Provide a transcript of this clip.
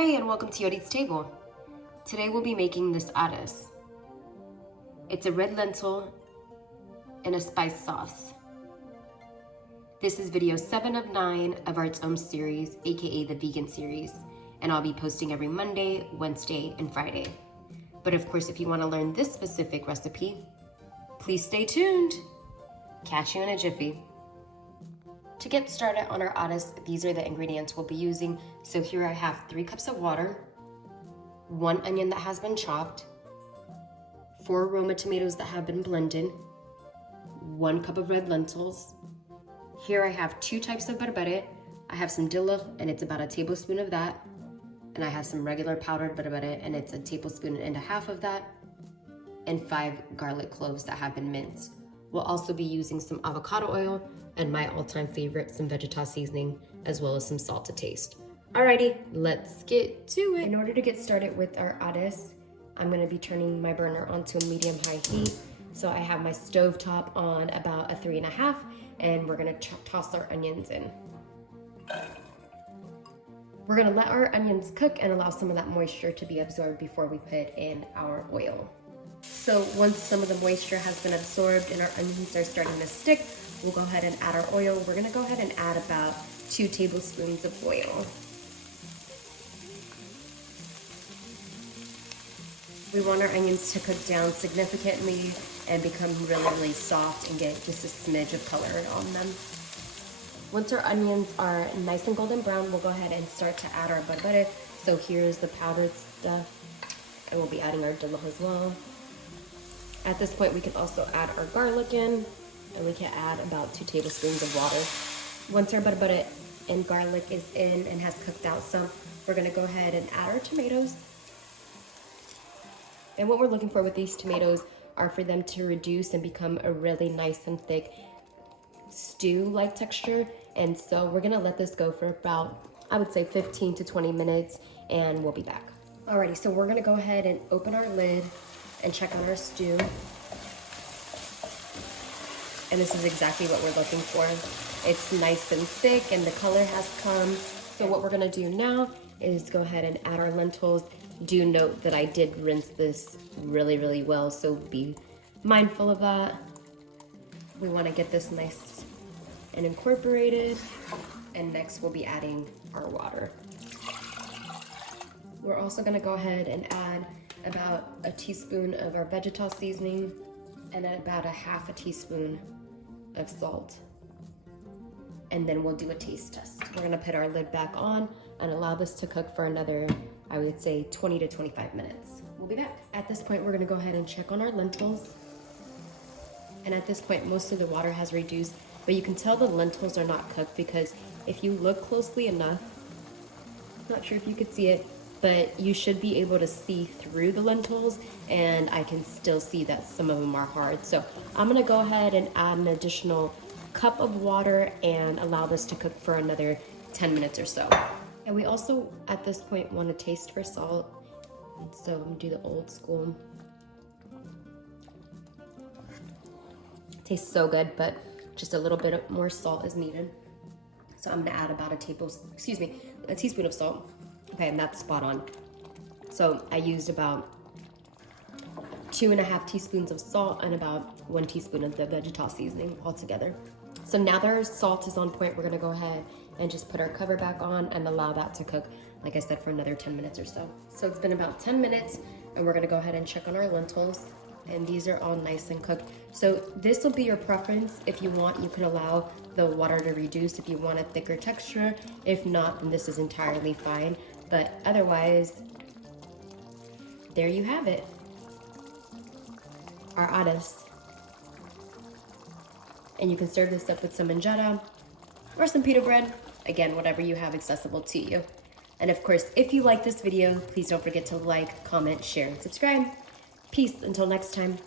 Hey, and welcome to Yodi's Table. Today we'll be making this ADES. It's a red lentil and a spice sauce. This is video 7 of 9 of our Tsom series, aka the vegan series, and I'll be posting every Monday, Wednesday, and Friday. But of course, if you want to learn this specific recipe, please stay tuned. Catch you in a jiffy. To get started on our ADES, these are the ingredients we'll be using. So here I have 3 cups of water, 1 onion that has been chopped, 4 roma tomatoes that have been blended, 1 cup of red lentils. Here I have 2 types of berbere. I have some dilik, and it's about a tablespoon of that. And I have some regular powdered berbere, and it's a tablespoon and a half of that. And 5 garlic cloves that have been minced. We'll also be using some avocado oil, and my all-time favorite, some vegeta seasoning, as well as some salt to taste. Alrighty, let's get to it. In order to get started with our ADES, I'm gonna be turning my burner onto a medium-high heat. So I have my stove top on about a 3.5, and we're gonna toss our onions in. We're gonna let our onions cook and allow some of that moisture to be absorbed before we put in our oil. So once some of the moisture has been absorbed and our onions are starting to stick, we'll go ahead and add our oil. We're gonna go ahead and add about 2 tablespoons of oil. We want our onions to cook down significantly and become really, really soft and get just a smidge of color on them. Once our onions are nice and golden brown, we'll go ahead and start to add our berbere. So here's the powdered stuff, and we'll be adding our dilik as well. At this point, we can also add our garlic in, and we can add about 2 tablespoons of water. Once our berbere and garlic is in and has cooked out some, we're gonna go ahead and add our tomatoes. And what we're looking for with these tomatoes are for them to reduce and become a really nice and thick stew-like texture. And so we're gonna let this go for about, I would say 15 to 20 minutes, and we'll be back. Alrighty, so we're gonna go ahead and open our lid and check on our stew. And this is exactly what we're looking for. It's nice and thick and the color has come. So what we're gonna do now is go ahead and add our lentils. Do note that I did rinse this really, really well, so be mindful of that. We wanna get this nice and incorporated. And next we'll be adding our water. We're also gonna go ahead and add about a teaspoon of our vegeta seasoning and about a half a teaspoon of salt. And then we'll do a taste test. We're gonna put our lid back on and allow this to cook for another, I would say 20 to 25 minutes. We'll be back. At this point, we're gonna go ahead and check on our lentils. And at this point, most of the water has reduced, but you can tell the lentils are not cooked because if you look closely enough, not sure if you could see it, but you should be able to see through the lentils, and I can still see that some of them are hard. So I'm gonna go ahead and add an additional cup of water and allow this to cook for another 10 minutes or so. And we also, at this point, wanna taste for salt. So I'm gonna do the old school. Tastes so good, but just a little bit more salt is needed. So I'm gonna add about a teaspoon of salt. Okay, and that's spot on. So I used about 2.5 teaspoons of salt and about 1 teaspoon of the vegeta seasoning altogether. So now that our salt is on point, we're gonna go ahead and just put our cover back on and allow that to cook, like I said, for another 10 minutes or so. So it's been about 10 minutes, and we're gonna go ahead and check on our lentils. And these are all nice and cooked. So this will be your preference. If you want, you can allow the water to reduce if you want a thicker texture. If not, then this is entirely fine. But otherwise, there you have it. Our ADES. And you can serve this up with some vegeta or some pita bread. Again, whatever you have accessible to you. And of course, if you like this video, please don't forget to like, comment, share, and subscribe. Peace until next time.